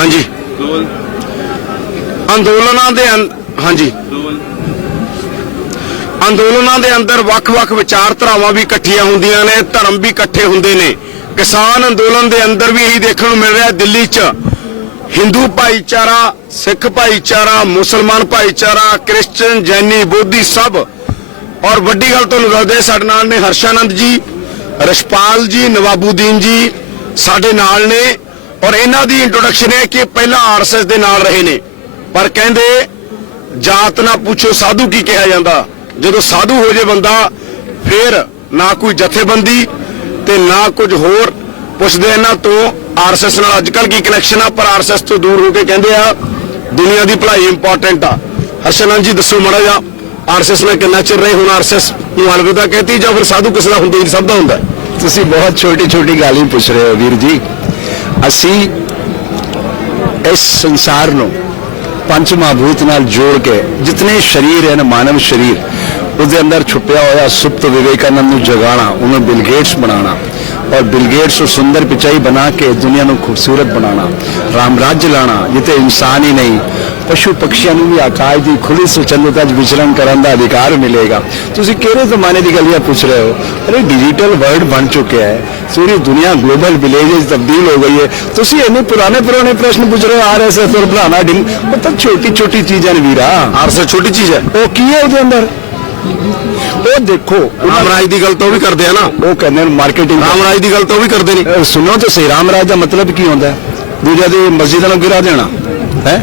हाँ जी ਅੰਦੋਲਨਾਂ ਦੇ ਹਾਂਜੀ ਅੰਦੋਲਨਾਂ ਦੇ ਅੰਦਰ ਵੱਖ-ਵੱਖ ਵਿਚਾਰਧਾਰਾਵਾਂ ਵੀ ਇਕੱਠੀਆਂ ਹੁੰਦੀਆਂ ਨੇ, ਧਰਮ ਵੀ ਇਕੱਠੇ ਹੁੰਦੇ ਨੇ। ਕਿਸਾਨ ਅੰਦੋਲਨ ਦੇ ਅੰਦਰ ਵੀ ਇਹੀ ਦੇਖਣ ਨੂੰ ਮਿਲ ਰਿਹਾ। ਦਿੱਲੀ 'ਚ ਹਿੰਦੂ ਭਾਈਚਾਰਾ, ਸਿੱਖ ਭਾਈਚਾਰਾ, ਮੁਸਲਮਾਨ ਭਾਈਚਾਰਾ, ਕ੍ਰਿਸਚਨ, ਜੈਨੀ, ਬੋਧੀ ਸਭ। ਔਰ ਵੱਡੀ ਗੱਲ ਤੁਹਾਨੂੰ ਦੱਸਦੇ ਸਾਡੇ ਨਾਲ ਨੇ ਹਰਸ਼ਾਨੰਦ ਜੀ, ਰਸ਼ਪਾਲ ਜੀ, ਨਵਾਬੂਦੀਨ ਜੀ ਸਾਡੇ ਨਾਲ ਨੇ। ਔਰ ਇਹਨਾਂ ਦੀ ਇੰਟਰੋਡਕਸ਼ਨ ਹੈ ਕਿ ਪਹਿਲਾਂ ਆਰਐਸਐਸ ਦੇ ਨਾਲ ਰਹੇ ਨੇ, ਪਰ ਕਹਿੰਦੇ ਜਾਤ ਨਾ ਪੁੱਛੋ ਸਾਧੂ ਕੀ ਕਿਹਾ ਜਾਂਦਾ। ਜਦੋਂ ਸਾਧੂ ਹੋ ਜੇ ਬੰਦਾ ਫਿਰ ਨਾ ਕੋਈ ਜਥੇਬੰਦੀ ਤੇ ਨਾ ਕੁਝ ਹੋਰ ਪੁੱਛਦੇ ਇਹਨਾਂ ਤੋਂ। ਆਰਐਸਐਸ ਨਾਲ ਅੱਜ ਕੱਲ੍ਹ ਕੀ ਕਨੈਕਸ਼ਨ ਆ, ਪਰ ਆਰਐਸਐਸ ਤੋਂ ਦੂਰ ਹੋ ਕੇ ਕਹਿੰਦੇ ਆ ਦੁਨੀਆ ਦੀ ਭਲਾਈ ਇੰਪੋਰਟੈਂਟ ਆ। ਹਰਸ਼ਾਨੰਦ ਜੀ ਦੱਸੋ ਮਾੜਾ ਜਿਹਾ, ਆਰਐਸਐਸ ਨਾਲ ਕਿੰਨਾ ਚਿਰ ਰਹੇ? ਹੁਣ ਆਰਐਸਐਸ ਨੂੰ ਅਲਵਿਦਾ ਕਹਿਤੀ ਜਾਂ ਫਿਰ ਸਾਧੂ ਕਿਸੇ ਦਾ ਹੁੰਦਾ ਹੀ ਸਭ ਦਾ ਹੁੰਦਾ? ਤੁਸੀਂ ਬਹੁਤ ਛੋਟੀ ਛੋਟੀ ਗੱਲ ਹੀ ਪੁੱਛ ਰਹੇ ਹੋ ਵੀਰ ਜੀ। ਅਸੀਂ ਇਸ ਸੰਸਾਰ ਨੂੰ ਪੰਜ ਮਹਾਭੂਤ ਨਾਲ ਜੋੜ ਕੇ ਜਿਤਨੇ ਸ਼ਰੀਰ ਹੈ ਨਾ, ਮਾਨਵ ਸ਼ਰੀਰ, उसके अंदर छुपया हुआ सुप्त विवेकानंद ਨੂੰ जगाना, उन्हें बिल गेट्स बनाना और बिल गेट्स को सुंदर पिचाई बना के दुनिया को खूबसूरत बनाना, रामराज्य लाना जिते इंसान ही नहीं पशु पक्षियों भी आकाश की खुली स्वतंत्रता विचरण करने का अधिकार मिलेगा। तुसी किहड़े जमाने की गलियां पूछ रहे हो? अरे डिजिटल वर्ल्ड बन चुके हैं, पूरी दुनिया ग्लोबल विलेज तब्दील हो गई है। तुसी इन्ने पुराने प्रश्न पूछ रहे हो आरएसएस और फलाना ढिंग, मतलब छोटी छोटी चीज़ें वीरा। आरएसएस छोटी चीज़ है, वो की है उसके अंदर? वो देखो रामराज की गल तो भी करते हैं ना, वो कहते हैं मार्केटिंग। रामराज की गल तो भी करते नहीं। सुनो तो सही, रामराज का मतलब की होता है? दूजा दी मस्जिद में गिरा देना है।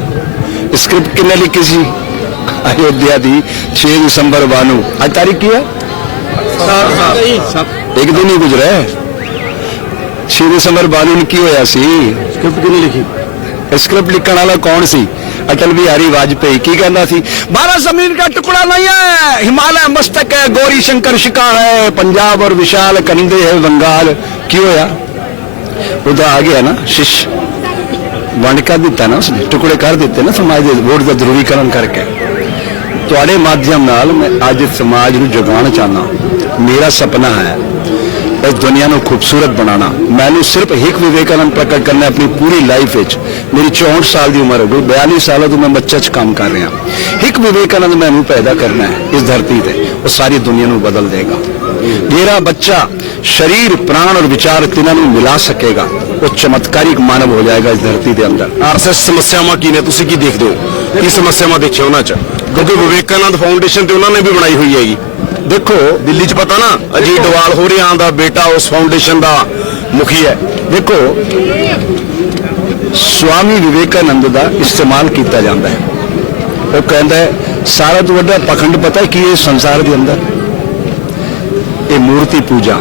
स्क्रिप्ट किन्ने लिखी सी? अयोध्या दी 6 दिसंबर बानू। आज तारीख की है? एक दिन ही गुजरा है। 6 दिसंबर बानू ने की होया सी? स्क्रिप्ट किन्ने लिखी? स्क्रिप्ट लिखने वाला कौन सी? अटल बिहारी वाजपेयी। की कहना सी? भारत जमीन का टुकड़ा नहीं है, हिमालय मस्तक है, गौरी शंकर शिका है, पंजाब और विशाल कंधे है बंगाल। की होया? उधर आ गया ना शिष्य, वंड कर दिता ना उसने, टुकड़े कर दिते ना समाज के, वोट का ध्रुवीकरण करके। तुहाडे माध्यम नाल मैं आज समाज नूं जगाना चाहना। मेरा सपना है इस दुनिया को खूबसूरत बनाना। मैंने सिर्फ एक विवेकानंद प्रकट करना अपनी पूरी लाइफ विच। मेरी 64 साल की उम्र हो गई, 42 साल तो मैं बच्चा च काम कर रहा। एक विवेकानंद मैंने पैदा करना है इस धरती पे, वो सारी दुनिया को बदल देगा। मेरा बच्चा शरीर, प्राण और विचार तीनों मिला सकेगा, वो चमत्कारिक मानव हो जाएगा इस धरती के अंदर। आरएसएस समस्यावां की ने, तुसीं की देखते हो? की समस्यावां देखिया उन्हां च? क्योंकि विवेकानंद फाउंडेशन तो उन्होंने भी बनाई हुई हैगी। देखो दिल्ली च पता ना, अजीत डोवाल हो रहा दा बेटा उस फाउंडेशन का मुखी है। देखो स्वामी विवेकानंद का इस्तेमाल किया जाता है। वो कहता है सारा तो बड़ा पखंड पता है कि ये संसार के अंदर ये मूर्ति पूजा।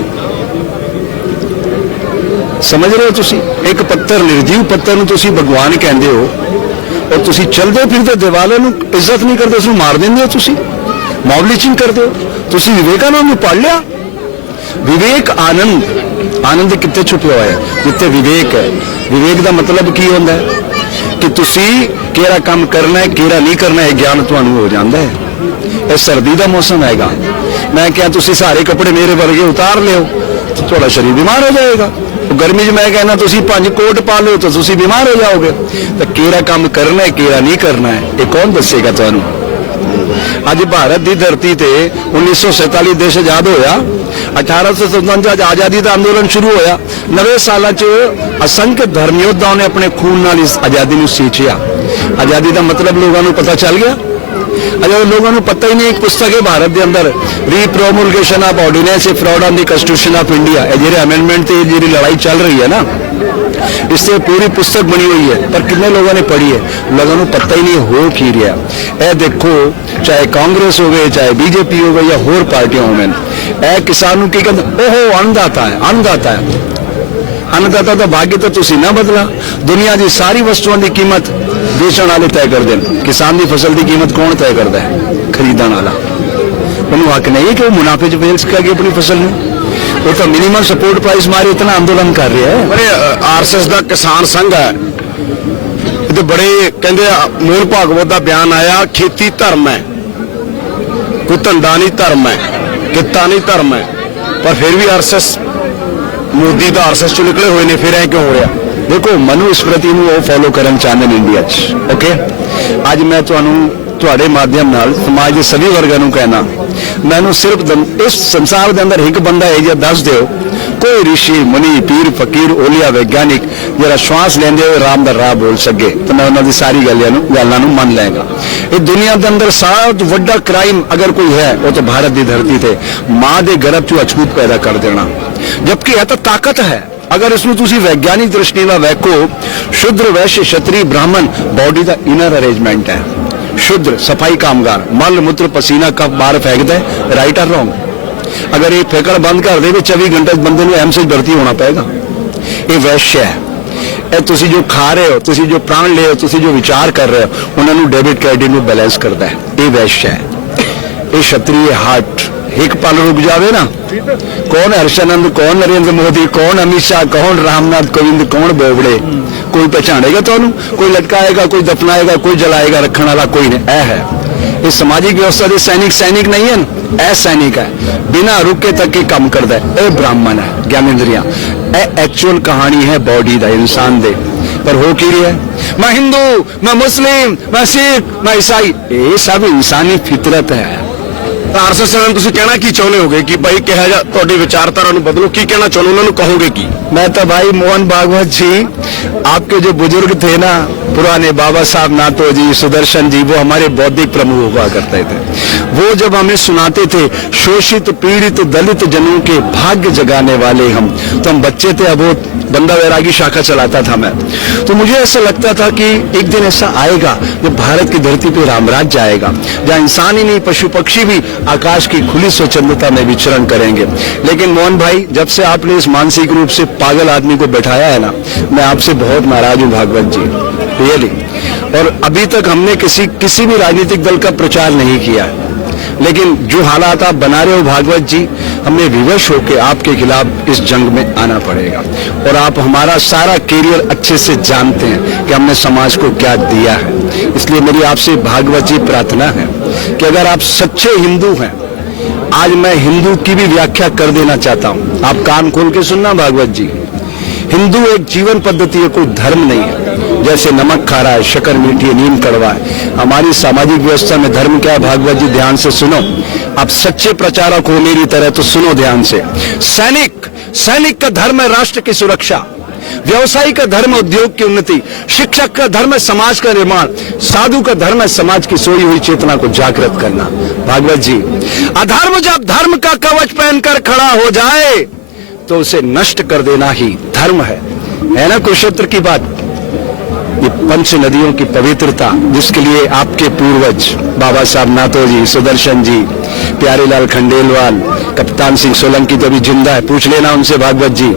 समझ रहे हो तुसी? एक पत्थर, निर्जीव पत्थर नूं तुसी भगवान कहते हो और तुसी चलते फिरते दिवाले नूं इज्जत नहीं करते, उसनूं मार देंदे हो। तुसी मॉब लिंचिंग करते हो। तुसी विवेकानंद नूं पढ़ लिया? विवेक आनंद, आनंद कितने छुपे हुआ है? जिथे विवेक है। विवेक का मतलब की होता है कि तुसी केड़ा काम करना है, केड़ा नहीं करना है, ज्ञान तुहानूं हो जाता है। यह सर्दी का मौसम आएगा, मैं क्या तुसी सारे कपड़े मेरे वर्गे उतार लियो तो थोड़ा शरीर बीमार हो जाएगा। तो गर्मी च मैं कहना तुसी 5 कोट पा लो तो तुसी बीमार हो जाओगे। तो केड़ा काम करना है, केड़ा नहीं करना है, ये कौन दसेगा तुहानूं? अज भारत की धरती ते 1947 देश आजाद होया, 1857 आजादी का आंदोलन शुरू होया। 90 साल असंख्य धर्म योद्धाओं ने अपने खून नाल इस आजादी को सींचिया। आजादी का मतलब लोगों को पता चल गया? अगर लोगों को पता ही नहीं, एक पुस्तक है भारत के अंदर, repromulgation of ordinance fraud on the constitution of India. जो अमेंडमेंट की जी लड़ाई चल रही है ना, इससे पूरी पुस्तक बनी हुई है, पर कितने लोगों ने पढ़ी है? लोगों को पता ही नहीं हो की रहा। ए देखो, चाहे कांग्रेस हो गए, चाहे बीजेपी हो गई या होर पार्टियां हो गई, ए किसानों की कहते ओहो अन्नदाता है, अन्नदाता है। अन्नदाता का भाग्य तो तुसी ना बदला। दुनिया की सारी वस्तुओं की कीमत बेचने वाले तय कर दें। किसान की फसल की कीमत कौन तय करता है? खरीदने वाला। उन्होंने हक नहीं है कि वो मुनाफे च बेच सके अपनी फसल में। वो तो मिनिमम सपोर्ट प्राइस मारे इतना आंदोलन कर रहे हैं। बड़े आरएसएस का किसान संघ है, तो बड़े कहते मोहन भागवत का बयान आया, खेती धर्म है, कोई धंधा नहीं धर्म है, किता नहीं धर्म है। पर फिर भी आरएसएस, मोदी तो आरएसएस चो निकले हुए ने, फिर ऐ क्यों हो रहा? देखो मनुस्मृति ਨੂੰ ਉਹ ਫੋਲੋ ਕਰਨ ਚਾਹੁੰਦੇ ਨੇ ਇੰਡੀਆ 'ਚ ਓਕੇ ਅੱਜ ਮੈਂ ਤੁਹਾਨੂੰ ਤੁਹਾਡੇ ਮਾਧਿਅਮ ਨਾਲ ਸਮਾਜ ਦੇ ਸभी ਵਰਗਾਂ ਨੂੰ ਕਹਿਣਾ ਮੈਨੂੰ ਸਿਰਫ ਇਸ ਸੰਸਾਰ ਦੇ ਅੰਦਰ ਇੱਕ ਬੰਦਾ ਹੈ ਜੇ ਦੱਸ ਦਿਓ कोई ऋषि मुनि पीर फकीर ओलिया वैज्ञानिक जरा श्वास लेंदे हुए राम दा राह बोल सके तो मैं उन्होंने सारी गल्लां नूं मन लेगा। इस दुनिया के अंदर सारा तो वड्डा क्राइम अगर कोई है वो तो भारत की धरती थे मां के गर्भ चो अछूत पैदा कर देना, जबकि यह तो ताकत है अगर इसमें तुसी वैज्ञानिक दृष्टि नाल वैखो शुद्र वैश्य क्षत्रिय ब्राह्मण बॉडी का इनर अरेंजमेंट है। शुद्र सफाई कामगार मल मूत्र पसीना कफ बाहर फेंकता है, राइट और रॉन्ग? अगर ये फेंकड़ बंद कर दे 24 घंटे बंदे ਨੂੰ एम्स ਵਿੱਚ भर्ती होना पड़ेगा। ये वैश्य है, ਇਹ ਤੁਸੀਂ ਜੋ ਖਾ ਰਹੇ ਹੋ, ਤੁਸੀਂ ਜੋ ਪ੍ਰਾਣ ਲੈ ਰਹੇ ਹੋ, ਤੁਸੀਂ ਜੋ ਵਿਚਾਰ ਕਰ ਰਹੇ ਹੋ ਉਹਨਾਂ ਨੂੰ ਡੈਬਿਟ ਕ੍ਰੈਡਿਟ ਨੂੰ ਬੈਲੈਂਸ ਕਰਦਾ ਹੈ। ਇਹ ਵੈश्य ਹੈ। ਇਹ क्षत्रिय हार्ट एक पल रुक जावे ना, कौन हर्षानंद, कौन नरेंद्र मोदी, कौन अमित शाह, कौन रामनाथ कोविंद, कौन बोबड़े, कोई पहचानेगा तो कोई लटकाएगा, कोई दफनाएगा, कोई जलाएगा, रखने वाला कोई नहीं। ऐ है ये सामाजिक व्यवस्था के सैनिक नहीं है, ऐ सैनिक है, बिना रुके तक ही काम करता है। ये ब्राह्मण है, ज्ञानेंद्रियां। ए एक्चुअल कहानी है बॉडी का इंसान दे, पर हो की रही है मैं हिंदू, मैं मुस्लिम, मैं सिख, मैं ईसाई, ये सब इंसानी फितरत है। आरएसएस ਨੂੰ ਤੁਸੀਂ ਕਹਿਣਾ ਕੀ ਚਾਹੁੰਦੇ ਹੋਗੇ ਕਿ ਭਾਈ ਕਿਹਾ ਜਾ ਤੁਹਾਡੀ ਵਿਚਾਰਧਾਰਾ ਨੂੰ ਬਦਲੋ, ਕੀ ਕਹਿਣਾ ਚਾਹੁੰਦੇ ਉਹਨਾਂ ਨੂੰ ਕਹੋਗੇ ਕੀ? मैं तो भाई मोहन भागवत जी आपके जो बुजुर्ग थे ना पुराने बाबा साहब नातो जी, सुदर्शन जी, वो हमारे बौद्धिक प्रमुख हुआ करते थे। वो जब हमें सुनाते थे शोषित पीड़ित दलित जनों के भाग्य जगाने वाले हम, तो हम बच्चे थे। अब वो बंदा वैरागी शाखा चलाता था मैं, तो मुझे ऐसा लगता था कि एक दिन ऐसा आएगा जब भारत की धरती पे रामराज्य आएगा, जहाँ इंसान ही नहीं पशु पक्षी भी आकाश की खुली स्वच्छंदता में विचरण करेंगे। लेकिन मोहन भाई जब से आपने इस मानसिक रूप से पागल आदमी को बैठाया है ना, मैं आपसे बहुत नाराज हूं भागवत जी, रियली। और अभी तक हमने किसी भी राजनीतिक दल का प्रचार नहीं किया है, लेकिन जो हालात आप बना रहे हो भागवत जी, हमें विवश होकर आपके खिलाफ इस जंग में आना पड़ेगा। और आप हमारा सारा कैरियर अच्छे से जानते हैं कि हमने समाज को क्या दिया है। इसलिए मेरी आपसे भागवत जी प्रार्थना है कि अगर आप सच्चे हिंदू हैं, आज मैं हिंदू की भी व्याख्या कर देना चाहता हूं, आप कान खोल के सुनना भागवत जी। हिंदू एक जीवन पद्धति है, कोई धर्म नहीं है। जैसे नमक खा रहा है, शक्कर मीठी है, नीम कड़वा है, हमारी सामाजिक व्यवस्था में धर्म क्या है भागवत जी? ध्यान से सुनो, आप सच्चे प्रचारक हो मेरी तरह तो सुनो ध्यान से। सैनिक का धर्म है राष्ट्र की सुरक्षा, व्यवसायी का धर्म है उद्योग की उन्नति, शिक्षक का धर्म है समाज का निर्माण, साधु का धर्म है समाज की सोई हुई चेतना को जागृत करना। भागवत जी, अधर्म जब धर्म का कवच पहनकर खड़ा हो जाए तो उसे नष्ट कर देना ही धर्म है ना कुरुक्षेत्र की बात। ये पंच नदियों की पवित्रता जिसके लिए आपके पूर्वज बाबा साहब नातो जी, सुदर्शन जी, प्यारेलाल खंडेलवाल, कप्तान सिंह सोलंकी तो अभी जिंदा है, पूछ लेना उनसे भागवत जी,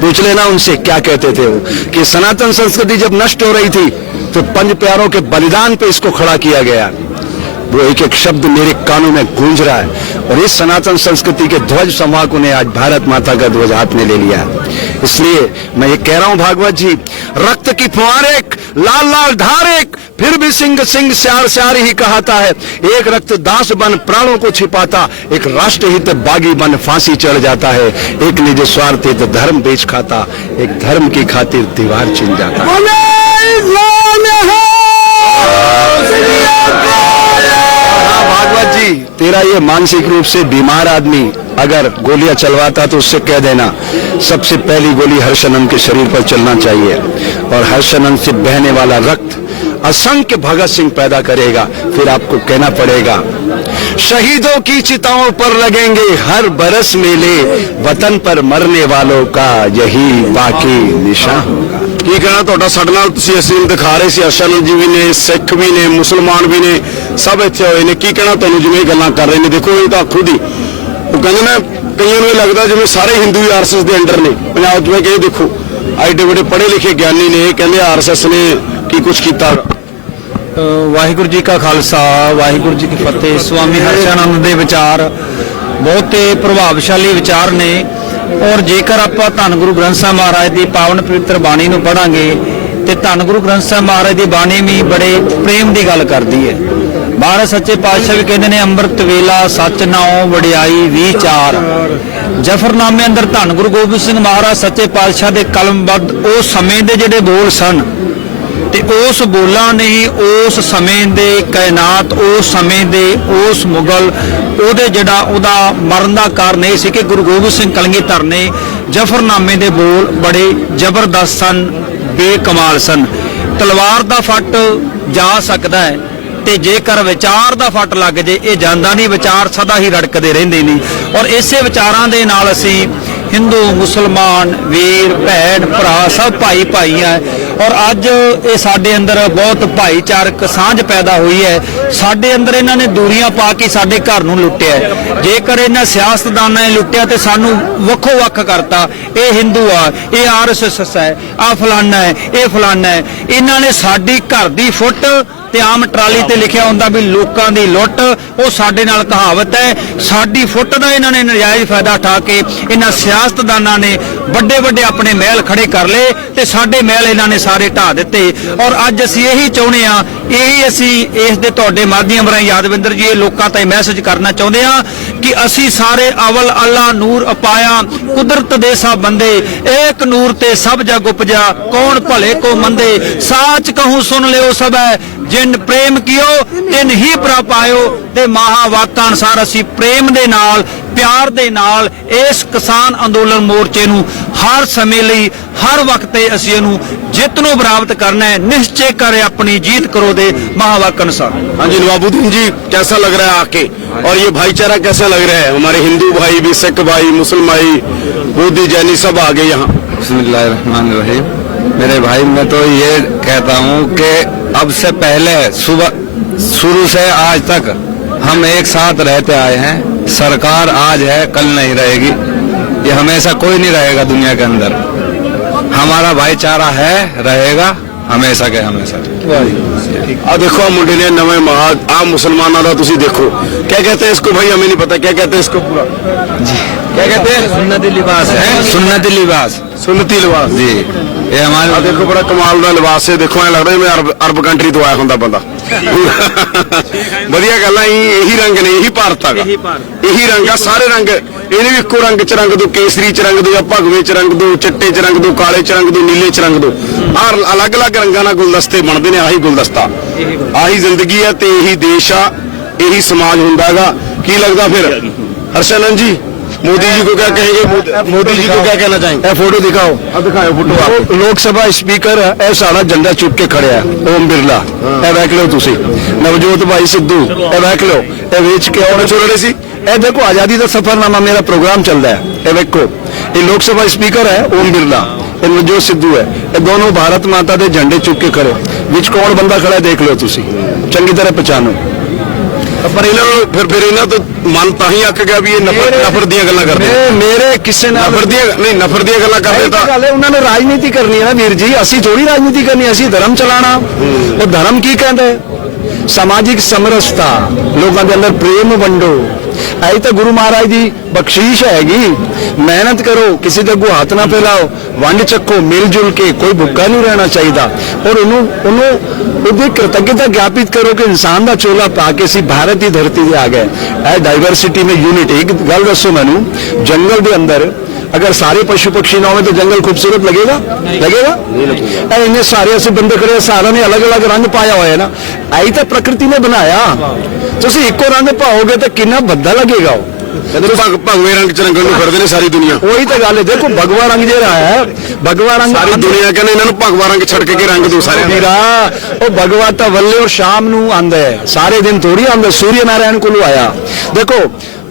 पूछ लेना उनसे क्या कहते थे वो, कि सनातन संस्कृति जब नष्ट हो रही थी तो पंच प्यारों के बलिदान पे इसको खड़ा किया गया। वो एक एक शब्द मेरे कानों में गूंज रहा है, और इस सनातन संस्कृति के ध्वज संवाहक ने आज भारत माता का ध्वज हाथ में ले लिया है। इसलिए मैं ये कह रहा हूं भागवत जी, रक्त की फुहार एक, लाल लाल धार एक, फिर भी सिंह सिंह स्यार स्यार ही कहता है। एक रक्त दास बन प्राणों को छिपाता, एक राष्ट्रहित बागी बन फांसी चढ़ जाता है, एक निज स्वार्थ हित धर्म बेच खाता, एक धर्म की खातिर दीवार चिन जाता है। भागवत जी, तेरा ये मानसिक रूप से बीमार आदमी अगर गोलियां चलवाता तो उससे कह देना सबसे पहली गोली हर्षानंद के शरीर पर चलना चाहिए, और हर्षानंद से बहने वाला रक्त असंख्य भगत सिंह पैदा करेगा। फिर आपको कहना पड़ेगा शहीदों की चिताओं पर लगेंगे हर बरस मेले, वतन पर मरने वालों का यही बाकी निशान होगा। ਕੀ ਕਹਿਣਾ ਤੁਹਾਡਾ? ਸਾਡੇ ਨਾਲ ਤੁਸੀਂ ਅਸੀਂ ਦਿਖਾ ਰਹੇ ਸੀ, ਹਰਸ਼ਾਨੰਦ ਜੀ ਵੀ ਨੇ, ਸਿੱਖ ਵੀ ਨੇ, ਮੁਸਲਮਾਨ ਵੀ ਨੇ, ਸਭ ਇੱਥੇ ਹੋਏ ਨੇ। ਕੀ ਕਹਿਣਾ ਤੁਹਾਨੂੰ ਜਿਵੇਂ ਇਹ ਗੱਲਾਂ ਕਰ ਰਹੇ ਨੇ? ਦੇਖੋ ਇਹ ਤਾਂ ਖੁਦ ਹੀ ਉਹ ਕਹਿੰਦੇ ਨੇ, ਕਈਆਂ ਨੂੰ ਇਹ ਲੱਗਦਾ ਜਿਵੇਂ ਸਾਰੇ ਹਿੰਦੂ ਹੀ ਆਰਐਸਐਸ ਦੇ ਅੰਡਰ ਨੇ ਪੰਜਾਬ 'ਚ। ਮੈਂ ਕਿਹਾ ਦੇਖੋ ਐਡੇ ਵੱਡੇ ਪੜ੍ਹੇ ਲਿਖੇ ਗਿਆਨੀ ਨੇ, ਇਹ ਕਹਿੰਦੇ ਆਰਐਸਐਸ ਨੇ ਕੀ ਕੁਝ ਕੀਤਾ। ਵਾਹਿਗੁਰੂ ਜੀ ਕਾ ਖਾਲਸਾ, ਵਾਹਿਗੁਰੂ ਜੀ ਕੀ ਫਤਿਹ। ਸਵਾਮੀ ਹਰਸ਼ਾਨੰਦ ਦੇ ਵਿਚਾਰ ਬਹੁਤ ਪ੍ਰਭਾਵਸ਼ਾਲੀ ਵਿਚਾਰ ਨੇ, ਔਰ ਜੇਕਰ ਆਪਾਂ ਧੰਨ ਗੁਰੂ ਗ੍ਰੰਥ ਸਾਹਿਬ ਮਹਾਰਾਜ ਦੀ ਪਾਵਨ ਪਵਿੱਤਰ ਬਾਣੀ ਨੂੰ ਪੜਾਂਗੇ ਤੇ ਧੰਨ ਗੁਰੂ ਗ੍ਰੰਥ ਸਾਹਿਬ ਮਹਾਰਾਜ ਦੀ ਬਾਣੀ ਵੀ ਬੜੇ ਪ੍ਰੇਮ ਦੀ ਗੱਲ ਕਰਦੀ ਹੈ। ਮਹਾਰਾਜ ਸੱਚੇ ਪਾਤਸ਼ਾਹ ਵੀ ਕਹਿੰਦੇ ਨੇ ਅੰਮ੍ਰਿਤ ਵੇਲਾ ਸੱਚ ਨਾਉ ਵਡਿਆਈ ਵਿਚਾਰ। ਜਫਰਨਾਮੇ ਅੰਦਰ ਧੰਨ ਗੁਰੂ ਗੋਬਿੰਦ ਸਿੰਘ ਮਹਾਰਾਜ ਸੱਚੇ ਪਾਤਸ਼ਾਹ ਦੇ ਕਲਮਬੱਧ ਉਸ ਸਮੇਂ ਦੇ ਜਿਹੜੇ ਬੋਲ ਸਨ, ਤੇ ਉਸ ਬੋਲਾਂ ਨੇ ਉਸ ਸਮੇਂ ਦੇ ਕਾਇਨਾਤ, ਉਸ ਸਮੇਂ ਦੇ ਉਸ ਮੁਗਲ ਉਹਦੇ ਜਿਹੜਾ ਉਹਦਾ ਮਰਨ ਦਾ ਕਾਰਨ ਇਹ ਸੀ ਕਿ ਗੁਰੂ ਗੋਬਿੰਦ ਸਿੰਘ ਕਲਗੀਧਰ ਨੇ ਜਫਰਨਾਮੇ ਦੇ ਬੋਲ ਬੜੇ ਜ਼ਬਰਦਸਤ ਸਨ, ਬੇਕਮਾਲ ਸਨ। ਤਲਵਾਰ ਦਾ ਫੱਟ ਜਾ ਸਕਦਾ ਹੈ ਤੇ ਜੇਕਰ ਵਿਚਾਰ ਦਾ ਫੱਟ ਲੱਗ ਜੇ ਇਹ ਜਾਂਦਾ ਨਹੀਂ, ਵਿਚਾਰ ਸਦਾ ਹੀ ਰੜਕਦੇ ਰਹਿੰਦੇ ਨੇ। ਔਰ ਇਸੇ ਵਿਚਾਰਾਂ ਦੇ ਨਾਲ ਅਸੀਂ ਹਿੰਦੂ ਮੁਸਲਮਾਨ ਵੀਰ ਭੈਣ ਭਰਾ ਸਭ ਭਾਈ ਭਾਈ ਆ। ਔਰ ਅੱਜ ਇਹ ਸਾਡੇ ਅੰਦਰ ਬਹੁਤ ਭਾਈਚਾਰਕ ਸਾਂਝ ਪੈਦਾ ਹੋਈ ਹੈ। ਸਾਡੇ ਅੰਦਰ ਇਹਨਾਂ ਨੇ ਦੂਰੀਆਂ ਪਾ ਕੇ ਸਾਡੇ ਘਰ ਨੂੰ ਲੁੱਟਿਆ ਹੈ। ਜੇਕਰ ਇਹਨਾਂ ਸਿਆਸਤਦਾਨਾਂ ਨੇ ਲੁੱਟਿਆ ਤੇ ਸਾਨੂੰ ਵੱਖੋ ਵੱਖ ਕਰਤਾ, ਇਹ ਹਿੰਦੂ ਆ, ਇਹ RSS ਹੈ, ਆ ਫਲਾਨਾ ਹੈ, ਇਹ ਫਲਾਨਾ ਹੈ। ਇਹਨਾਂ ਨੇ ਸਾਡੀ ਘਰ ਦੀ ਫੁੱਟ ਤੇ ਆਮ ਟਰਾਲੀ ਤੇ ਲਿਖਿਆ ਹੁੰਦਾ ਵੀ ਲੋਕਾਂ ਦੀ ਲੁੱਟ, ਉਹ ਸਾਡੇ ਨਾਲ ਕਹਾਵਤ ਹੈ। ਸਾਡੀ ਫੁੱਟ ਦਾ ਇਹਨਾਂ ਨੇ ਨਜਾਇਜ਼ ਫਾਇਦਾ ਉਠਾ ਕੇ ਇਹਨਾਂ ਸਿਆਸਤਦਾਨਾਂ ਨੇ ਵੱਡੇ ਵੱਡੇ ਆਪਣੇ ਮਹਿਲ ਖੜੇ ਕਰ ਲਏ ਤੇ ਸਾਡੇ ਮਹਿਲ ਇਹਨਾਂ ਨੇ ਸਾਰੇ ਢਾਹ ਦਿੱਤੇ। ਔਰ ਅੱਜ ਅਸੀਂ ਇਹੀ ਚਾਹੁੰਦੇ ਆ, ਇਹੀ ਅਸੀਂ ਇਸ ਦੇ ਤੁਹਾਡੇ ਮਾਧਿਅਮ ਰਾਹੀਂ ਯਾਦਵਿੰਦਰ ਜੀ ਇਹ ਲੋਕਾਂ ਤਾਈਂ ਮੈਸੇਜ ਕਰਨਾ ਚਾਹੁੰਦੇ ਆ ਕਿ ਅਸੀਂ ਸਾਰੇ ਅਵਲ ਅੱਲਾ ਨੂਰ ਅਪਾਇਆ ਕੁਦਰਤ ਦੇ ਸਭ ਬੰਦੇ, ਏਕ ਨੂਰ ਤੇ ਸਭ ਜਗ ਉਪਜਾ ਕੌਣ ਭਲੇ ਕੋ ਮੰਦੇ, ਸਾਚ ਕਹੂੰ ਸੁਣ ਲਿਓ ਸਭੈ ਜਿਨ ਪ੍ਰੇਮ ਕੀਓ ਤਿਨ ਹੀ ਪ੍ਰਭ ਪਾਇਓ। ਤੇ ਮਹਾਵਾਕਾਂ ਅਨੁਸਾਰ ਅਸੀਂ ਪ੍ਰੇਮ ਦੇ ਨਾਲ ਪਿਆਰ ਦੇ ਨਾਲ ਇਸ ਕਿਸਾਨ ਅੰਦੋਲਨ ਮੋਰਚੇ ਨੂੰ ਹਰ ਸਮੇਂ ਲਈ ਹਰ ਵਕਤ ਤੇ ਅਸੀਂ ਇਹਨੂੰ ਜਿੱਤ ਨੂੰ ਬਰਾਬਤ करना है। निश्चय करे अपनी जीत करो दे महावाक्य अनुसार। हाँ जी नवाबुद्दीन जी, कैसा लग रहा है आके, और ये भाईचारा कैसा लग रहा है? हमारे हिंदू भाई भी, सिख भाई, मुस्लिम भाई, बौद्ध जैनी सब आ गए यहाँ। बिस्मिल्लाहिर्रहमानिर्रहीम। मेरे भाई, मैं तो ये कहता हूँ कि अब से पहले सुबह शुरू से आज तक हम एक साथ रहते आए हैं। सरकार आज है कल नहीं रहेगी, ये हमेशा कोई नहीं रहेगा दुनिया के अंदर। हमारा भाईचारा है, रहेगा हमेशा के हमेशा। आ देखो आ मुंडे ने नवे महाज आ मुसलमानों का तुसी देखो, क्या कहते हैं इसको भाई? हमें नहीं पता क्या कहते हैं इसको पूरा जी। क्या कहते हैं? सुन्नती लिबास है, सुन्नती लिबास, सुन्नती लिबास जी। ये हमारे आ देखो बड़ा कमाल का लिबास है। देखो ऐ लगता है मैं अरब कंट्री तो आया होंदा बंदा। ਵਧੀਆ ਗੱਲ ਆ, ਇਹੀ ਰੰਗ ਨੇ, ਇਹੀ ਭਾਰਤ ਹੈਗਾ, ਇਹੀ ਰੰਗ ਆ, ਸਾਰੇ ਰੰਗ ਇਹਨੇ ਵੀ ਇੱਕੋ ਰੰਗ ਚ ਰੰਗ ਦੋ, ਕੇਸਰੀ ਚ ਰੰਗ ਦੋ ਜਾਂ ਭਗਵੇਂ ਚ ਰੰਗ ਦੋ, ਚਿੱਟੇ ਚ ਰੰਗ ਦੋ, ਕਾਲੇ ਚ ਰੰਗ ਦੋ, ਨੀਲੇ ਚ ਰੰਗ ਦੋ। ਆਹ ਅਲੱਗ-ਅਲੱਗ ਰੰਗਾਂ ਨਾਲ ਗੁਲਦਸਤੇ ਬਣਦੇ ਨੇ। ਆਹੀ ਗੁਲਦਸਤਾ, ਆਹੀ ਜ਼ਿੰਦਗੀ ਆ ਤੇ ਇਹੀ ਦੇਸ਼ ਆ, ਇਹੀ ਸਮਾਜ ਹੁੰਦਾ ਹੈਗਾ। ਕੀ ਲੱਗਦਾ ਫਿਰ ਹਰਸ਼ਾਨੰਦ ਜੀ, मोदी जी को क्या कहेंगे? मोदी जी को क्या कहना चाहेंगे? फोटो दिखाओ, दिखाओ फोटो आप। लोकसभा स्पीकर है साड़ा झंडा चुक के खड़े है, ओम बिरला ए वेख लो तुसी, नवजोत भाई सिद्धू ए वेख लो, ए वेच के और छोड़े सी। ए देखो आजादी का सफरनामा मेरा प्रोग्राम चल रहा है, ए वेखो ये लोकसभा स्पीकर है ओम बिरला, ये नवजोत सिद्धू है, ये दोनों भारत माता के झंडे चुक के खड़े। विच कौन बंदा खड़ा है देख लो तुसी, चंगी तरह पहचानो। पर फिर इन्हों तो मन ताही अक गया भी ये नफरत दी गल्लां करदे। मेरे किसी ने नफरत दी गल्लां करदे तां उन्होंने राजनीति करनी है ना वीर जी, असी थोड़ी राजनीति करनी, असी धर्म चलाना। वो धर्म की कहते हैं? समाजिक समरसता, लोगों के अंदर प्रेम वंडो, आई तो गुरु महाराज की बख्शीश हैगी। मेहनत करो, किसी के अगू हाथ ना फैलाओ, वंड चखो मिलजुल के, कोई भुक्का नहीं रहना चाहिए। और उन्होंने कृतज्ञता ज्ञापित करो कि इंसान का चोला पा के असी भारत की धरती से आ गए। ए डाइवर्सिटी में यूनिटी। एक गल दसो मैनू, जंगल के अंदर अगर सारे पशु पक्षी ना हो तो जंगल खूबसूरत लगेगा? लगेगा? इन्हें सारे ऐसे बंदे खड़े, सारा ने अलग अलग रंग पाया हुआ है ना, आई तो प्रकृति ने बनाया। तुम इको रंग पाओगे तो कितना भद्दा लगेगा। भगवे रंग च रंगण नूं फिरदे ने सारी दुनिया। वही तो गल है, देखो भगवा रंग जो है, भगवा रंग सारी दुनिया कहने इन्हों भगवा रंग छड़ के रंग दो सारे। वो भगवा तो वल्ले और शाम नूं आंदा है, सारे दिन थोड़ी आंदा। सूर्य नारायण को आया। देखो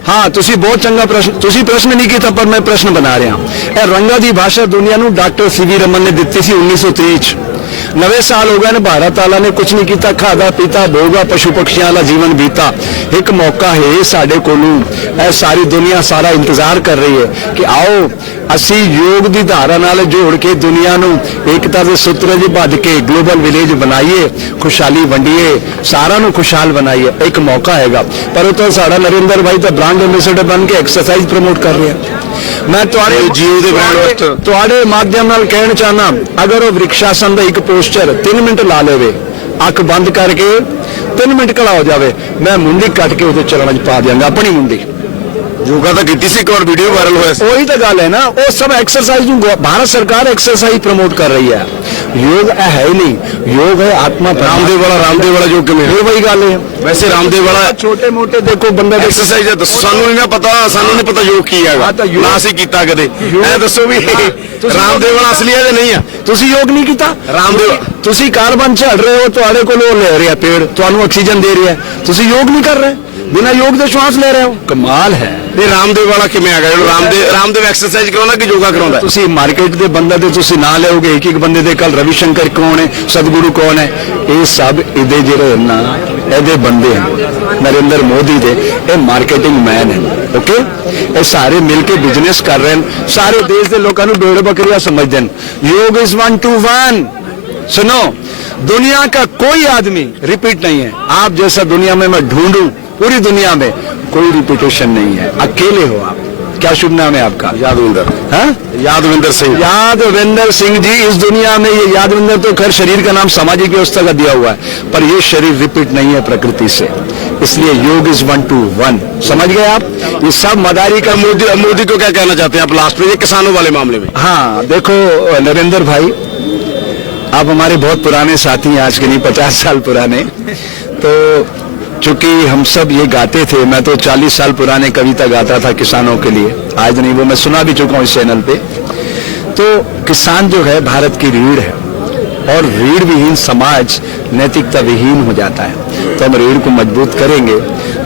हाँ, तुसी बहुत चंगा प्रश्न, तुसी प्रश्न नहीं किया पर मैं प्रश्न बना रहा। ए रंगा दी भाषा दुनिया नूं डॉक्टर CV रमन ने दी सी 1930। 90 साल हो गए ने, भारत वाला ने कुछ नहीं किया, खादा पीता भोगा पशु पक्षियों वाला जीवन बीता। एक मौका है साडे कोलू, सारी दुनिया सारा इंतजार कर रही है कि आओ असी योग की धारा नाल जोड़ के दुनिया नूं एकता के सूत्र च बध के ग्लोबल विलेज बनाइए, खुशहाली वंडिए, सारा नूं खुशहाल बनाइए। एक मौका हैगा, पर तो साडा नरेंद्र भाई तो ब्रांड एम्बेसडर बन के एक्सरसाइज प्रमोट कर रहे हैं। मैं तुहाडे माध्यम नाल कहना चाहना, अगर वो वृक्षासन का एक पोस्टर 3 मिनट ला लेवे, अख बंद करके 3 ਮਿੰਟ ਖੜਾ ਹੋ ਜਾਵੇ, ਮੈਂ ਮੁੰਡੀ ਕੱਟ ਕੇ ਉਹਦੇ ਚਰਨਾਂ 'ਚ ਪਾ ਦਿਆਂਗਾ, ਆਪਣੀ ਮੁੰਡੀ। ਯੋਗਾ ਤਾਂ ਕੀਤੀ ਸੀ, ਇੱਕ ਵਾਰ ਵੀਡੀਓ ਵਾਇਰਲ ਹੋਇਆ ਸੀ। वही तो गल है ना, वो सब एक्सरसाइज भारत सरकार एक्सरसाइज प्रमोट कर रही है। योग है ही नहीं, योग है आत्मा। ਰਾਮਦੇਵ ਵਾਲਾ योग ਕਿਵੇਂ ये वही गल है। ਵੈਸੇ ਰਾਮਦੇਵ ਵਾਲਾ छोटे मोटे देखो बंदा ਐਕਸਰਸਾਈਜ਼ ਹੈ, ਦੱਸੋ ਸਾਨੂੰ ਨਹੀਂ ਨਾ ਪਤਾ, ਸਾਨੂੰ ਨਹੀਂ ਪਤਾ ਯੋਗ ਕੀ ਹੈਗਾ, ਹਾਂ ਤਾਂ ਯੋਗ- ਨਾ ਅਸੀਂ ਕੀਤਾ ਕਦੇ। ਇਹ ਦੱਸੋ ਵੀ ਰਾਮਦੇਵ ਵਾਲਾ ਅਸਲੀ ਹੈ ਜਾਂ ਨਹੀਂ ਆ? ਤੁਸੀਂ ਯੋਗ ਨਹੀਂ ਕੀਤਾ, ਰਾਮਦੇਵ ਤੁਸੀਂ ਕਾਰਬਨ ਛੱਡ ਰਹੇ ਹੋ, ਤੁਹਾਡੇ ਕੋਲ ਉਹ ਲੈ ਰਿਹਾ ਪੇੜ, ਤੁਹਾਨੂੰ ਆਕਸੀਜਨ ਦੇ ਰਿਹਾ, ਤੁਸੀਂ ਯੋਗ ਨਹੀਂ ਕਰ ਰਹੇ, ਬਿਨਾਂ ਯੋਗ ਦੇ श्वास ਲੈ ਰਹੇ ਹੋ। ਕਮਾਲ ਹੈ। ਇਹ ਰਾਮਦੇਵ ਵਾਲਾ ਕਿਵੇਂ ਆ ਗਿਆ? ਰਾਮਦੇਵ ਐਕਸਰਸਾਈਜ਼ ਕਰਾਉਂਦਾ ਕਿ ਯੋਗਾ ਕਰਾਉਂਦਾ? ਤੁਸੀਂ ਮਾਰਕੀਟ ਦੇ ਬੰਦੇ ਦੇ ਤੁਸੀਂ ਨਾਂ ਲਿਓਗੇ, ਇੱਕ ਬੰਦੇ ਦੇ ਕੱਲ ਰਵੀ ਸ਼ੰਕਰ ਕੌਣ ਹੈ, ਸਤਿਗੁਰੂ ਕੌਣ ਹੈ, ਇਹ ਸਭ ਇਹਦੇ ਜਿਹੜੇ ਨਾ ਇਹਦੇ ਬੰਦੇ ਹਨ, ਨਰਿੰਦਰ ਮੋਦੀ ਦੇ, ਇਹ ਮਾਰਕੀਟਿੰਗ ਮੈਨ ਹੈ। ਓਕੇ, ਇਹ ਸਾਰੇ ਮਿਲ ਕੇ ਬਿਜ਼ਨਸ ਕਰ ਰਹੇ ਹਨ, ਸਾਰੇ ਦੇਸ਼ ਦੇ ਲੋਕਾਂ ਨੂੰ ਬੇੜੇ ਬੱਕਰੀਆਂ ਸਮਝਦੇ ਹਨ। योग इज 1 to 1। सुनो, दुनिया का कोई आदमी रिपीट नहीं है। आप जैसा दुनिया में मैं ढूंढूं, पूरी दुनिया में कोई रिपीटेशन नहीं है, अकेले हो आप। क्या शुभ नाम है आपका? यादविंदर। हाँ, यादविंदर सिंह। यादविंदर सिंह जी। इस दुनिया में ये यादविंदर तो खैर शरीर का नाम सामाजिक व्यवस्था का दिया हुआ है, पर ये शरीर रिपीट नहीं है प्रकृति से, इसलिए योग इज 1 to 1। समझ गए आप? ये सब मदारी का मोदी को क्या कहना चाहते हैं आप लास्ट में, ये किसानों वाले मामले में? हाँ, देखो नरेंद्र भाई, आप हमारे बहुत पुराने साथी हैं, आज के नहीं 50 साल पुराने। तो चूंकि हम सब ये गाते थे, मैं तो 40 साल पुराने कविता गाता था किसानों के लिए, आज नहीं, वो मैं सुना भी चुका हूँ इस चैनल पे। तो किसान जो है भारत की रीढ़ है, और रीढ़ विहीन समाज नैतिकता विहीन हो जाता है। तो हम रीढ़ को मजबूत करेंगे,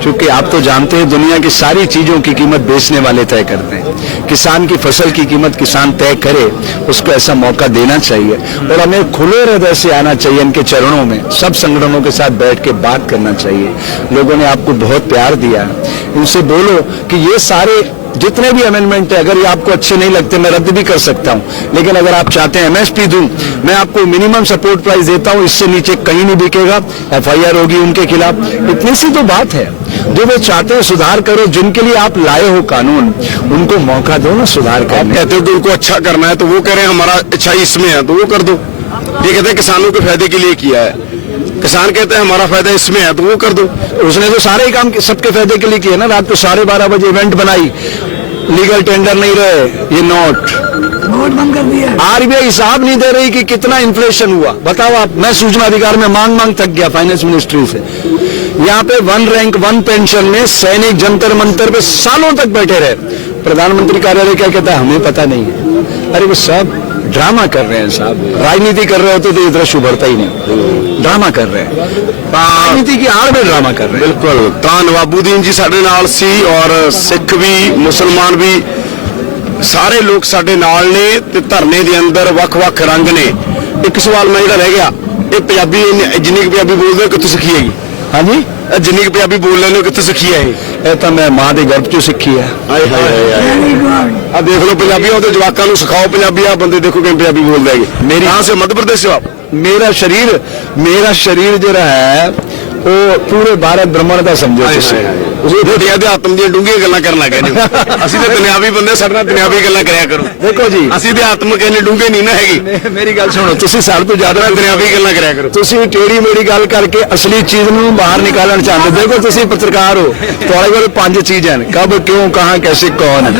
क्योंकि आप तो जानते हैं दुनिया की सारी चीजों की कीमत बेचने वाले तय करते हैं। किसान की फसल की कीमत किसान तय करे, उसको ऐसा मौका देना चाहिए, और हमें खुले हृदय से आना चाहिए इनके चरणों में, सब संगठनों के साथ बैठ के बात करना चाहिए। लोगों ने आपको बहुत प्यार दिया है, इनसे बोलो कि ये सारे जितने भी अमेंडमेंट है, अगर ये आपको अच्छे नहीं लगते मैं रद्द भी कर सकता हूं, लेकिन अगर आप चाहते हैं एमएसपी दूं, मैं आपको मिनिमम सपोर्ट प्राइस देता हूं, इससे नीचे कहीं नहीं बिकेगा, एफआईआर होगी उनके खिलाफ। इतनी सी तो बात है। जो वो चाहते हैं सुधार करो, जिनके लिए आप लाए हो कानून, उनको मौका दो ना सुधार करने। कहते हो कि उनको अच्छा करना है, तो वो कह रहे हैं हमारा अच्छा इसमें है, तो वो कर दो। ये कहते हैं किसानों के फायदे के लिए किया है, किसान कहते हैं हमारा फायदा इसमें है, तो वो कर दो। उसने तो सारे ही काम सबके फायदे के लिए किए ना। रात को 12:30 बजे इवेंट बनाई, लीगल टेंडर नहीं रहे, ये नोट बंद कर दिया। आरबीआई हिसाब नहीं दे रही कि कितना इन्फ्लेशन हुआ, बताओ आप। मैं सूचना अधिकार में मांग थक गया फाइनेंस मिनिस्ट्री से। यहाँ पे 1 रैंक 1 पेंशन में सैनिक जंतर मंतर पे सालों तक बैठे रहे, प्रधानमंत्री कार्यालय क्या कहता है हमें पता नहीं है। अरे वो सब ड्रामा कर रहे हैं साहब, राजनीति कर रहे होते तो ये दृश्य उभरता ही नहीं। ड्रामा कर रहे हैं, राजनीति की आड़ में ड्रामा कर रहे हैं। बिल्कुल। ਤਾਂ ਨਵਾਬੂਦੀਨ ਜੀ ਸਾਡੇ ਨਾਲ ਸੀ, ਔਰ ਸਿੱਖ ਵੀ ਮੁਸਲਮਾਨ ਵੀ ਸਾਰੇ ਲੋਕ ਸਾਡੇ ਨਾਲ ਨੇ, ਤੇ ਧਰਨੇ ਦੇ ਅੰਦਰ ਵੱਖ-ਵੱਖ ਰੰਗ ਨੇ। ਇੱਕ ਸਵਾਲ ਮੈਂ ਜਿਹੜਾ ਰਹਿ ਗਿਆ, ਇਹ ਪੰਜਾਬੀ ਜਿੰਨੀ ਕੁ ਪੰਜਾਬੀ ਬੋਲਦੇ ਹੋ ਕਿੱਥੋਂ ਸਿੱਖੀ ਹੈਗੀ? ਹਾਂਜੀ, ਜਿੰਨੀ ਕੁ ਪੰਜਾਬੀ ਬੋਲ ਲੈਂਦੇ ਹੋ ਕਿੱਥੋਂ ਸਿੱਖੀ ਹੈ ਇਹ ਤਾਂ ਮੈਂ ਮਾਂ ਦੇ ਗਰਭ ਚੋਂ ਸਿੱਖੀ ਹੈ। ਹਾਏ ਹਾਏ ਆ ਦੇਖ ਲਓ ਪੰਜਾਬੀ, ਉਹਦੇ ਜਵਾਕਾਂ ਨੂੰ ਸਿਖਾਓ ਪੰਜਾਬੀ। ਆ ਬੰਦੇ ਦੇਖੋ ਕਿ ਪੰਜਾਬੀ ਬੋਲਦੇ ਹੈਗੇ। मेरी यहाँ से मध्य प्रदेश से आप? मेरा शरीर जो है वो पूरे भारत ब्रह्मांड का समझो ਤੁਹਾਡੀਆਂ ਅਧਿਆਤਮ ਦੀਆਂ ਡੂੰਘੀਆਂ ਗੱਲਾਂ ਕਰਨ ਲੱਗੇ ਨੇ। ਅਸੀਂ ਤਾਂ ਦੁਨਿਆਵੀ ਬੰਦੇ, ਸਾਡੇ ਨਾਲ ਦੁਨਿਆਵੀ ਗੱਲਾਂ ਕਰਿਆ ਕਰੋ। देखो जी, ਅਸੀਂ ਅਧਿਆਤਮਕ ਇੰਨੇ ਡੂੰਘੇ ਨਹੀਂ ਨਾ ਹੈਗੇ। मेरी गल सुनो, तुसी सारे तो ज्यादा ਦੁਨਿਆਵੀ ਗੱਲਾਂ ਕਰਿਆ ਕਰੋ। तुसी टेढ़ी मेढ़ी गल करके असली चीज ਨੂੰ बाहर निकालना चाहते। देखो तुसी पत्रकार हो, तुम्हारे कोल 5 चीज़ हैं, कब, क्यों, कहां, कैसे, कौन।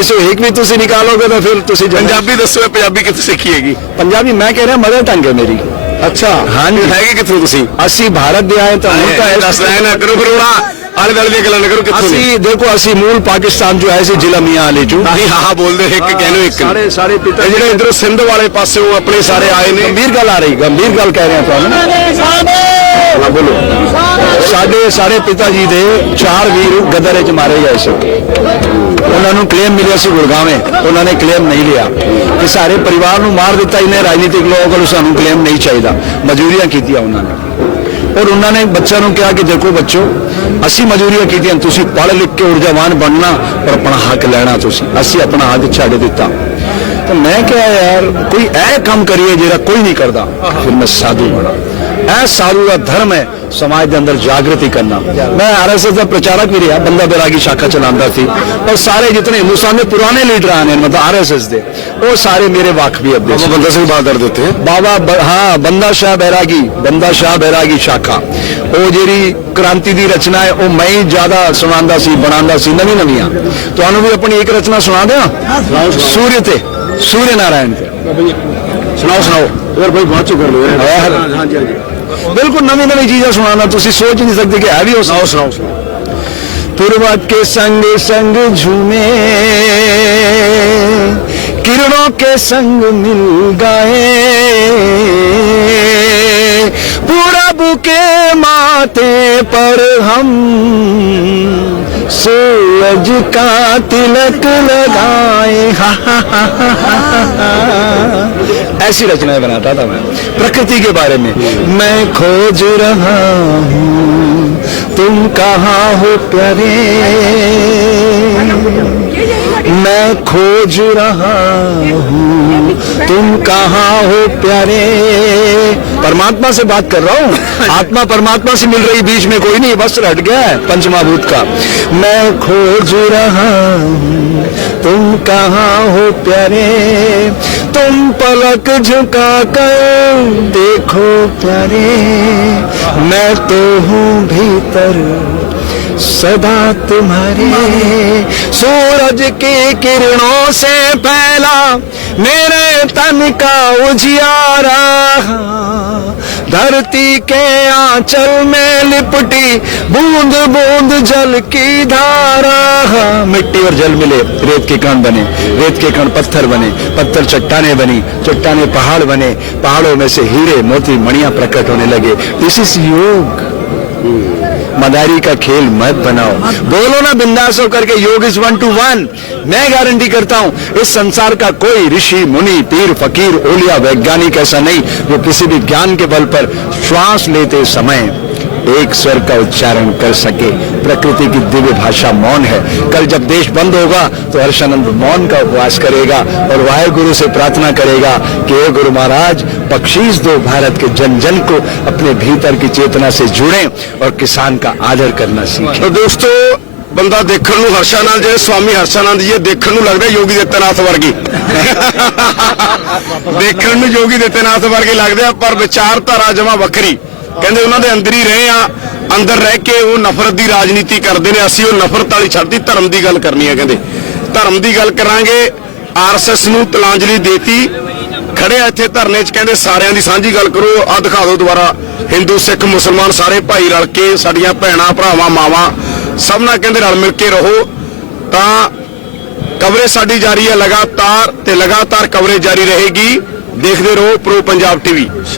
इस एक भी तुसी निकालोगे तो फिर तुसी ਪੰਜਾਬੀ ਦੱਸੋ, ਪੰਜਾਬੀ ਕਿੱਥੇ ਸਿੱਖੀ ਹੈਗੀ? पंजाबी मैं कह रहा मदर टंग है मेरी। ਅੱਛਾ, हाँ जी, ਹੈਗੇ ਕਿੱਥੋਂ ਤੁਸੀਂ? ਅਸੀਂ भारत ਦੇ ਆਏ ਤਾਂ ਹੁਣ ਤਾਂ ਦੱਸ ਰਹੇ ਨਾ ਕਰੋ, ਫਿਰ ਉਹਨਾਂ ਆਲੇ ਦੁਆਲੇ ਦੀਆਂ ਗੱਲਾਂ ਨਾ ਕਰੋ। ਕਿੱਥੋਂ ਅਸੀਂ ਦੇਖੋ, ਅਸੀਂ ਮੂਲ ਪਾਕਿਸਤਾਨ ਜੋ ਹੈ ਸੀ ਜ਼ਿਲ੍ਹਾ ਮੀਆਂ ਵਾਲੇ ਚੋਂ। ਨਹੀਂ, ਹਾਂ ਬੋਲਦੇ ਇੱਕ ਕਹਿੰਦੇ ਇੱਕ ਸਾਰੇ ਪਿਤਾ ਜਿਹੜੇ ਇਧਰੋਂ ਸਿੰਧ ਵਾਲੇ ਪਾਸਿਓਂ ਆਪਣੇ ਸਾਰੇ ਆਏ ਨੇ। ਗੰਭੀਰ ਗੱਲ ਆ ਰਹੀ, ਗੰਭੀਰ ਗੱਲ ਕਹਿ ਰਹੇ ਤੁਹਾਨੂੰ। ਹਾਂ ਬੋਲੋ। ਸਾਡੇ ਪਿਤਾ ਜੀ ਦੇ 4 ਵੀਰ ਗਦਰ ਚ ਮਾਰੇ ਗਏ ਸੀ। ਉਹਨਾਂ ਨੂੰ ਕਲੇਮ ਮਿਲਿਆ ਸੀ ਗੁਰਗਾਵੇਂ, ਉਹਨਾਂ ਨੇ ਕਲੇਮ ਨਹੀਂ ਲਿਆ, ਕਿ ਸਾਰੇ ਪਰਿਵਾਰ ਨੂੰ ਮਾਰ ਦਿੱਤਾ ਇਹਨੇ। ਰਾਜਨੀਤਿਕ ਲੋਕਾਂ ਕੋਲ ਸਾਨੂੰ ਕਲੇਮ ਨਹੀਂ ਚਾਹੀਦਾ, ਮਜ਼ਦੂਰੀਆਂ ਕੀਤੀਆਂ ਉਹਨਾਂ ਨੇ। ਔਰ ਉਹਨਾਂ ਨੇ ਬੱਚਿਆਂ ਨੂੰ ਕਿਹਾ ਕਿ ਦੇਖੋ ਬੱਚੋ, ਅਸੀਂ ਮਜ਼ਦੂਰੀਆਂ ਕੀਤੀਆਂ, ਤੁਸੀਂ ਪੜ੍ਹ ਲਿਖ ਕੇ ਊਰਜਾਵਾਨ ਬਣਨਾ ਔਰ ਆਪਣਾ ਹੱਕ ਲੈਣਾ। ਅਸੀਂ ਆਪਣਾ ਹੱਕ ਛੱਡ ਦਿੱਤਾ। तो मैं क्या यार, कोई ऐ काम करिए जेरा कोई नहीं करता। फिर मैं साधु बना, ਇਹ ਸਾਧੂ ਦਾ ਧਰਮ ਹੈ समाज के अंदर जागृति करना। मैं आरएसएस का प्रचारक भी रहा, बंदा बैरागी शाखा चलाता थी, और सारे जितने हिंदुस्तान में पुराने लीडर आने मतलब आरएसएस दे वो सारे मेरे वाकफी अब बाबा बंदा सिंह बहादुर देते हैं हाँ बंदा शाह बैरागी शाखा वो जी क्रांति की रचना है वो मैं ही ज्यादा सुना सी बनांदा सी नवी नवियां तो भी अपनी एक रचना सुना दें सूर्य नारायण ते सुनाओ और भाई बात कर लो हाँ जी बिल्कुल नवी नवी चीजें सुनाना तुसी सोच नहीं सकते कि है भी हो। सुनाओ पूर्वा के संग संग झूमे किरणों के संग मिल गए पूरब के माथे पर हम सूरज का तिलक लगाए। ऐसी रचनाएं बनाता था मैं प्रकृति के बारे में। मैं खोज रहा हूँ तुम कहाँ हो प्यारे, मैं खोज रहा हूँ तुम कहाँ हो प्यारे। परमात्मा से बात कर रहा हूँ, आत्मा परमात्मा से मिल रही, बीच में कोई नहीं, वस्त्र हट गया है पंचमहाभूत का। मैं खोज रहा हूँ तुम कहाँ हो प्यारे, तुम पलक झुका कर देखो प्यारे, मैं तो हूँ भीतर सदा तुम्हारे। सूरज की किरणों से फैला मेरे तन का उजियारा, धरती के आंचल में लिपटी बूंद बूंद जल की धारा। मिट्टी और जल मिले रेत के कण बने, रेत के कण पत्थर बने, पत्थर चट्टाने बनी, चट्टाने पहाड़ बने, पहाड़ों में से हीरे मोती मणियां प्रकट होने लगे। दिस इज योग। मदारी का खेल मत बनाओ, बोलो ना बिंदास होकर के योग इज 1 to 1। मैं गारंटी करता हूं इस संसार का कोई ऋषि मुनि पीर फकीर ओलिया वैज्ञानिक ऐसा नहीं जो किसी भी ज्ञान के बल पर श्वास लेते समय एक स्वर का उच्चारण कर सके। प्रकृति की दिव्य भाषा मौन है। कल जब देश बंद होगा तो हर्षानंद मौन का उपवास करेगा और वाहेगुरु से प्रार्थना करेगा कि हे गुरु महाराज बख्शीश दो भारत के जन जन को अपने भीतर की चेतना से जुड़ें और किसान का आदर करना सीखें। तो दोस्तों ਬੰਦਾ ਦੇਖਣ ਨੂੰ ਹਰਸ਼ਾਨੰਦ ਜਿਹੜੇ ਸਵਾਮੀ ਹਰਸ਼ਾਨੰਦ ਜੀ ਦੇਖਣ ਨੂੰ ਲੱਗਦਾ ਯੋਗੀ ਦਿੱਤਨਾਥ ਵਰਗੀ ਦੇਖਣ ਨੂੰ ਯੋਗੀ ਦਿੱਤਨਾਥ ਵਰਗੇ ਲੱਗਦੇ ਆ ਪਰ ਵਿਚਾਰਧਾਰਾ ਜਮਾ ਵੱਖਰੀ। ਕਹਿੰਦੇ ਉਹਨਾਂ ਦੇ ਅੰਦਰ ਹੀ ਰਹੇ ਆ, ਅੰਦਰ ਰਹਿ ਕੇ ਉਹ ਨਫ਼ਰਤ ਦੀ ਰਾਜਨੀਤੀ ਕਰਦੇ ਨੇ। ਅਸੀਂ ਉਹ ਨਫ਼ਰਤ ਵਾਲੀ ਛੱਡਦੀ ਧਰਮ ਦੀ ਗੱਲ ਕਰਨੀ ਹੈ। ਕਹਿੰਦੇ ਧਰਮ ਦੀ ਗੱਲ ਕਰਾਂਗੇ। ਆਰਐਸਐਸ ਨੂੰ ਤਲਾਂਜਲੀ ਦੇਤੀ, ਖੜੇ ਆ ਇੱਥੇ ਧਰਨੇ 'ਚ, ਕਹਿੰਦੇ ਸਾਰਿਆਂ ਦੀ ਸਾਂਝੀ ਗੱਲ ਕਰੋ। ਆ ਦਿਖਾ ਦਿਓ ਦੁਬਾਰਾ ਹਿੰਦੂ ਸਿੱਖ ਮੁਸਲਮਾਨ ਸਾਰੇ ਭਾਈ ਰਲ ਕੇ, ਸਾਡੀਆਂ ਭੈਣਾਂ ਭਰਾਵਾਂ ਮਾਵਾਂ ਸਭ ਨਾਲ ਕਹਿੰਦੇ ਰਲ ਮਿਲ ਕੇ ਰਹੋ। ਤਾਂ ਕਵਰੇਜ ਸਾਡੀ ਜਾਰੀ ਹੈ ਲਗਾਤਾਰ ਤੇ ਲਗਾਤਾਰ ਕਵਰੇਜ ਜਾਰੀ ਰਹੇਗੀ। ਦੇਖਦੇ ਰਹੋ ਪ੍ਰੋ ਪੰਜਾਬ ਟੀਵੀ।